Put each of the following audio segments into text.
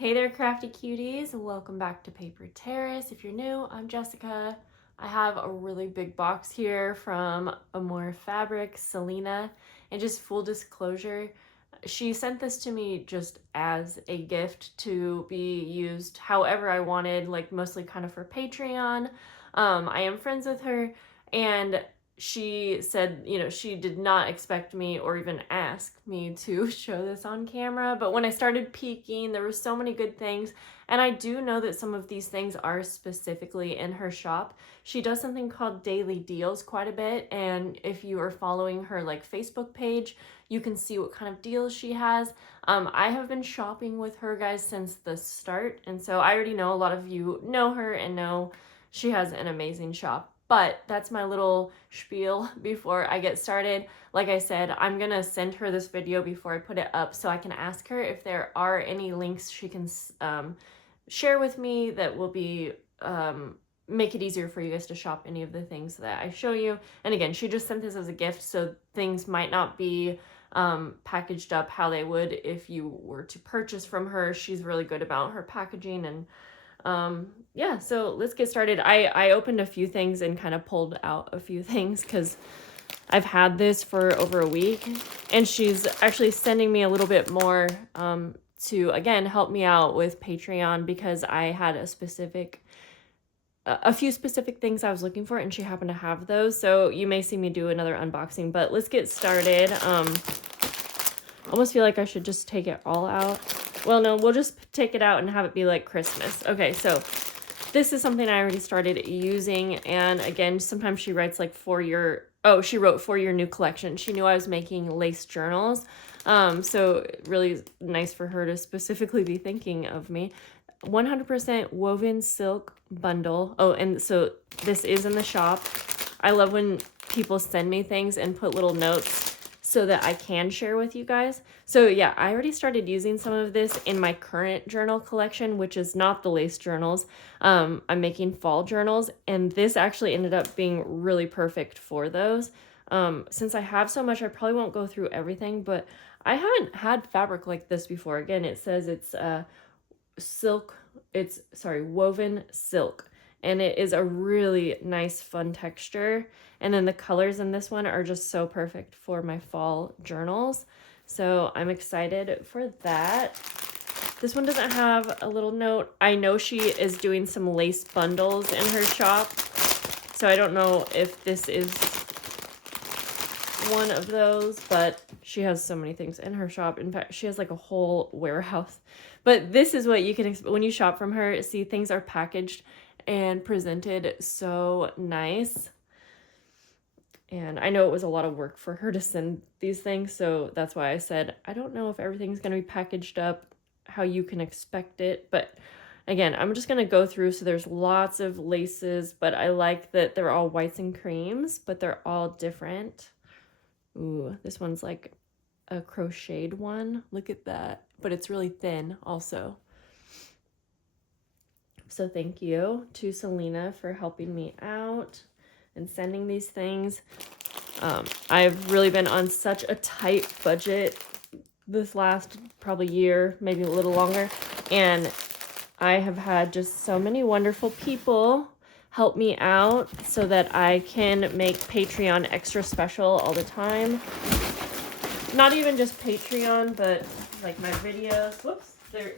Hey there, crafty cuties. Welcome back to Paper Terrace. If you're new, I'm Jessica. I have a really big box here from AmourFabriques, Selena. And just full disclosure, she sent this to me just as a gift to be used however I wanted, like mostly kind of for Patreon. I am friends with her, and she said, she did not expect me or even ask me to show this on camera. But when I started peeking, there were so many good things. And I do know that some of these things are specifically in her shop. She does something called daily deals quite a bit. And if you are following her like Facebook page, you can see what kind of deals she has. I have been shopping with her, guys, since the start. And so I already know a lot of you know her and know she has an amazing shop. But that's my little spiel before I get started. Like I said, I'm gonna send her this video before I put it up so I can ask her if there are any links she can share with me that will be make it easier for you guys to shop any of the things that I show you. And again, she just sent this as a gift, so things might not be packaged up how they would if you were to purchase from her. She's really good about her packaging. And yeah, so let's get started. I opened a few things and kind of pulled out a few things because I've had this for over a week, and she's actually sending me a little bit more to again help me out with Patreon, because I had a few specific things I was looking for, and she happened to have those. So you may see me do another unboxing, but let's get started. Almost feel like I should just take it all out. Well, no, we'll just take it out and have it be like Christmas. Okay, so this is something I already started using. And again, sometimes she writes like she wrote for your new collection. She knew I was making lace journals. So really nice for her to specifically be thinking of me. 100% woven silk bundle. Oh, and so this is in the shop. I love when people send me things and put little notes so that I can share with you guys. So yeah, I already started using some of this in my current journal collection, which is not the lace journals. I'm making fall journals, and this actually ended up being really perfect for those. Since I have so much, I probably won't go through everything, but I haven't had fabric like this before. Again, it says it's woven silk. And it is a really nice, fun texture. And then the colors in this one are just so perfect for my fall journals. So I'm excited for that. This one doesn't have a little note. I know she is doing some lace bundles in her shop. So I don't know if this is one of those, but she has so many things in her shop. In fact, she has like a whole warehouse. But this is what you can expect when you shop from her. See, things are packaged and presented so nice. And I know it was a lot of work for her to send these things, so that's why I said I don't know if everything's going to be packaged up how you can expect it. But again, I'm just going to go through. So there's lots of laces, but I like that they're all whites and creams, but they're all different. Ooh, this one's like a crocheted one. Look at that. But it's really thin also. So thank you to Selena for helping me out and sending these things. I've really been on such a tight budget this last probably year, maybe a little longer. And I have had just so many wonderful people help me out so that I can make Patreon extra special all the time. Not even just Patreon, but like my videos. Whoops, there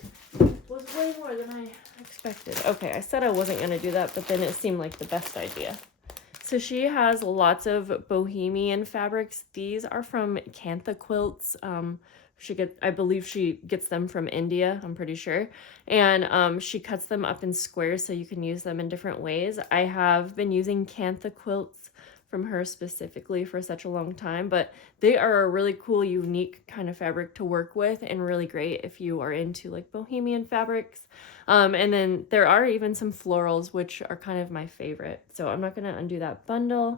was way more than I expected. Okay, I said I wasn't going to do that, but then it seemed like the best idea. So she has lots of Bohemian fabrics. These are from Kantha quilts. I believe she gets them from India, I'm pretty sure. And she cuts them up in squares so you can use them in different ways. I have been using Kantha quilts from her specifically for such a long time, but they are a really cool, unique kind of fabric to work with, and really great if you are into like Bohemian fabrics. And then there are even some florals, which are kind of my favorite. So I'm not going to undo that bundle.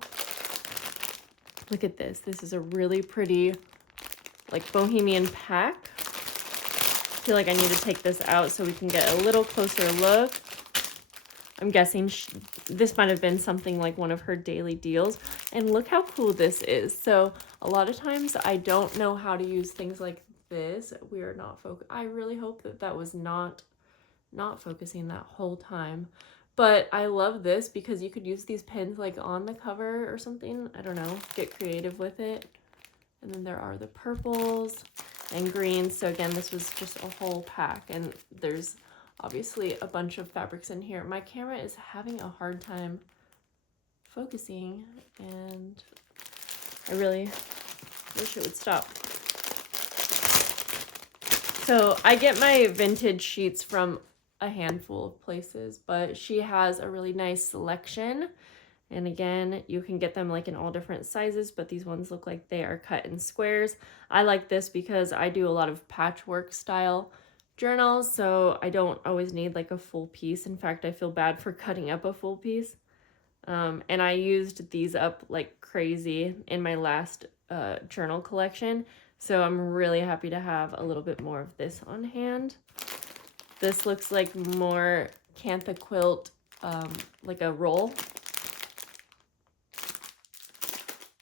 Look at this. This is a really pretty like Bohemian pack. I feel like I need to take this out so we can get a little closer look. I'm guessing this might have been something like one of her daily deals. And look how cool this is. So a lot of times I don't know how to use things like this. We are not focused. I really hope that that was not not focusing that whole time. But I love this because you could use these pins like on the cover or something. I don't know, get creative with it. And then there are the purples and greens. So again, this was just a whole pack, and there's obviously a bunch of fabrics in here. My camera is having a hard time focusing, and I really wish it would stop. So I get my vintage sheets from a handful of places, but she has a really nice selection. And again, you can get them like in all different sizes, but these ones look like they are cut in squares. I like this because I do a lot of patchwork style journals, so I don't always need like a full piece. In fact, I feel bad for cutting up a full piece. And I used these up like crazy in my last journal collection, so I'm really happy to have a little bit more of this on hand. This looks like more Kantha quilt, like a roll.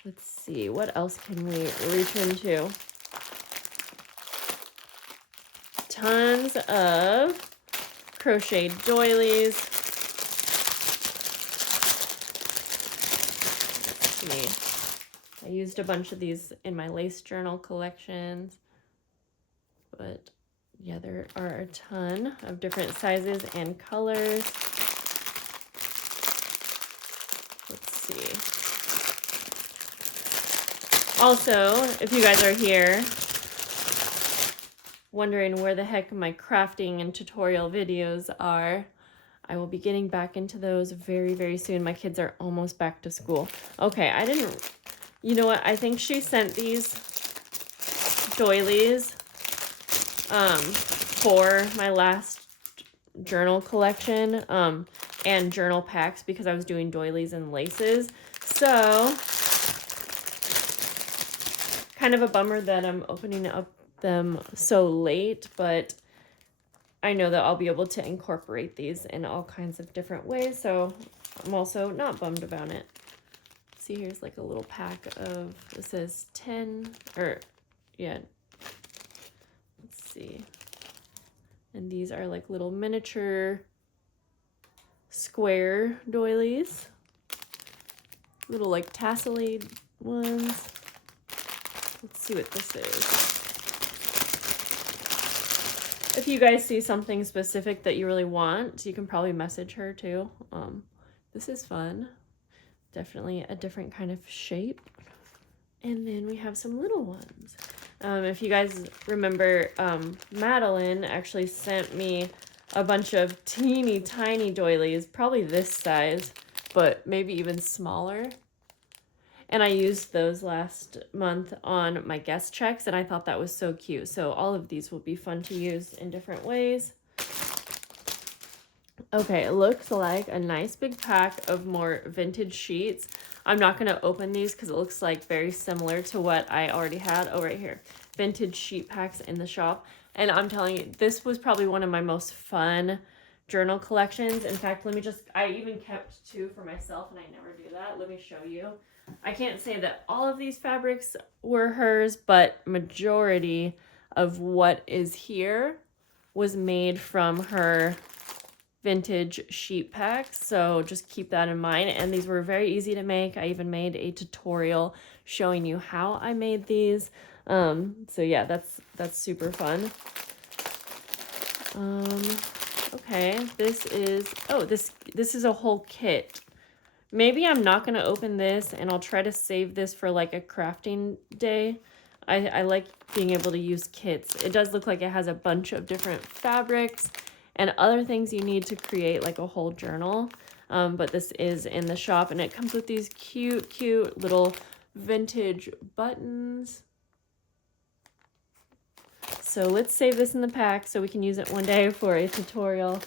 Let's see, what else can we reach into? Tons of crocheted doilies. Let's see. I used a bunch of these in my lace journal collections, but yeah, there are a ton of different sizes and colors. Let's see. Also, if you guys are here wondering where the heck my crafting and tutorial videos are, I will be getting back into those very, very soon. My kids are almost back to school. Okay, you know what? I think she sent these doilies for my last journal collection and journal packs because I was doing doilies and laces. So kind of a bummer that I'm opening up them so late, but I know that I'll be able to incorporate these in all kinds of different ways, so I'm also not bummed about it. See, here's like a little pack of, this says 10, or yeah, let's see. And these are like little miniature square doilies, little like tasseled ones. Let's see what this is. If you guys see something specific that you really want, you can probably message her too. This is fun. Definitely a different kind of shape. And then we have some little ones. If you guys remember, Madeline actually sent me a bunch of teeny tiny doilies, probably this size, but maybe even smaller. And I used those last month on my guest checks, and I thought that was so cute. So all of these will be fun to use in different ways. Okay, it looks like a nice big pack of more vintage sheets. I'm not going to open these because it looks like very similar to what I already had. Oh, right here. Vintage sheet packs in the shop. And I'm telling you, this was probably one of my most fun journal collections. In fact, I even kept 2 for myself, and I never do that. Let me show you. I can't say that all of these fabrics were hers, but majority of what is here was made from her vintage sheet packs, so just keep that in mind. And these were very easy to make. I even made a tutorial showing you how I made these. So yeah, that's super fun. Okay, this is a whole kit. Maybe I'm not going to open this, and I'll try to save this for like a crafting day. I like being able to use kits. It does look like it has a bunch of different fabrics and other things you need to create like a whole journal. But this is in the shop, and it comes with these cute, cute little vintage buttons. So let's save this in the pack so we can use it one day for a tutorial.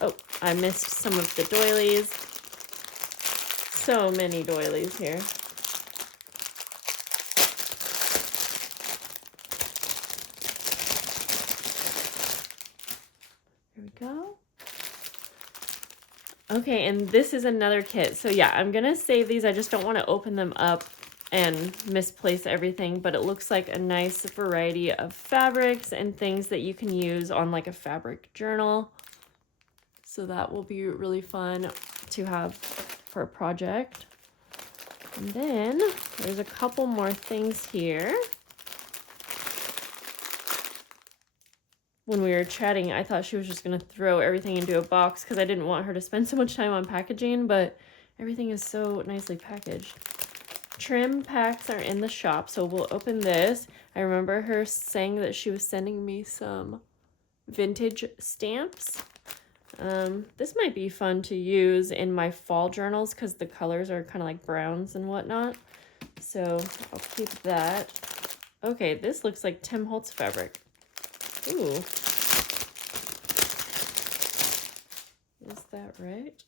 Oh, I missed some of the doilies. So many doilies here. Here we go. Okay, and this is another kit. So yeah, I'm gonna save these. I just don't want to open them up and misplace everything, but it looks like a nice variety of fabrics and things that you can use on like a fabric journal. So that will be really fun to have for a project. And then there's a couple more things here. When we were chatting, I thought she was just going to throw everything into a box because I didn't want her to spend so much time on packaging, but everything is so nicely packaged. Trim packs are in the shop, so we'll open this. I remember her saying that she was sending me some vintage stamps. This might be fun to use in my fall journals because the colors are kind of like browns and whatnot. So I'll keep that. Okay, this looks like Tim Holtz fabric. Ooh. Is that right?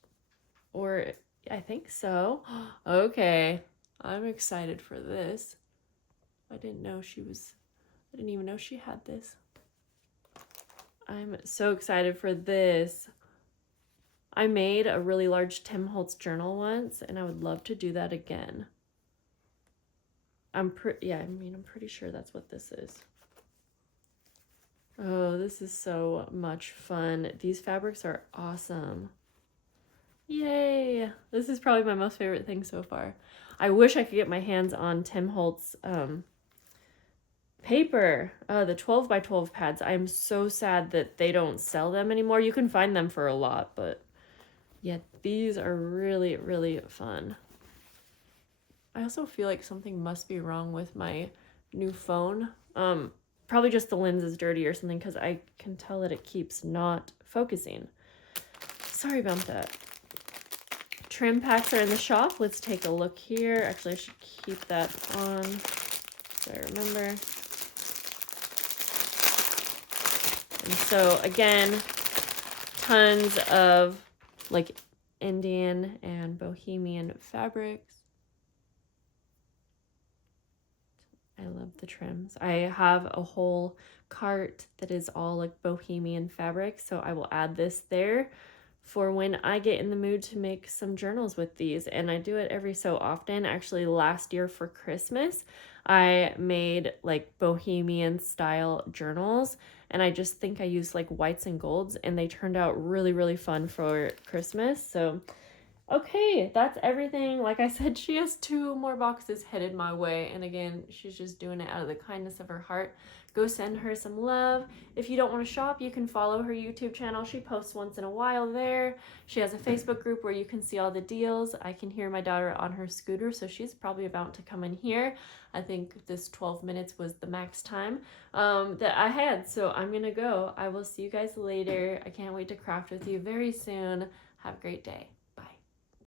Or I think so. Okay. I'm excited for this. I didn't even know she had this. I'm so excited for this. I made a really large Tim Holtz journal once, and I would love to do that again. I'm pretty sure that's what this is. Oh, this is so much fun. These fabrics are awesome. Yay! This is probably my most favorite thing so far. I wish I could get my hands on Tim Holtz paper, the 12 by 12 pads. I'm so sad that they don't sell them anymore. You can find them for a lot, but yeah, these are really, really fun. I also feel like something must be wrong with my new phone. Probably just the lens is dirty or something because I can tell that it keeps not focusing. Sorry about that. Trim packs are in the shop. Let's take a look here. Actually, I should keep that on so I remember. And so again, tons of like Indian and Bohemian fabrics. I love the trims. I have a whole cart that is all like Bohemian fabric, so I will add this there for when I get in the mood to make some journals with these. And I do it every so often. Actually, last year for Christmas, I made like Bohemian style journals, and I just think I used like whites and golds, and they turned out really, really fun for Christmas. So okay, that's everything. Like I said, she has 2 more boxes headed my way. And again, she's just doing it out of the kindness of her heart. Go send her some love. If you don't want to shop, you can follow her YouTube channel. She posts once in a while there. She has a Facebook group where you can see all the deals. I can hear my daughter on her scooter, so she's probably about to come in here. I think this 12 minutes was the max time that I had. So I'm going to go. I will see you guys later. I can't wait to craft with you very soon. Have a great day.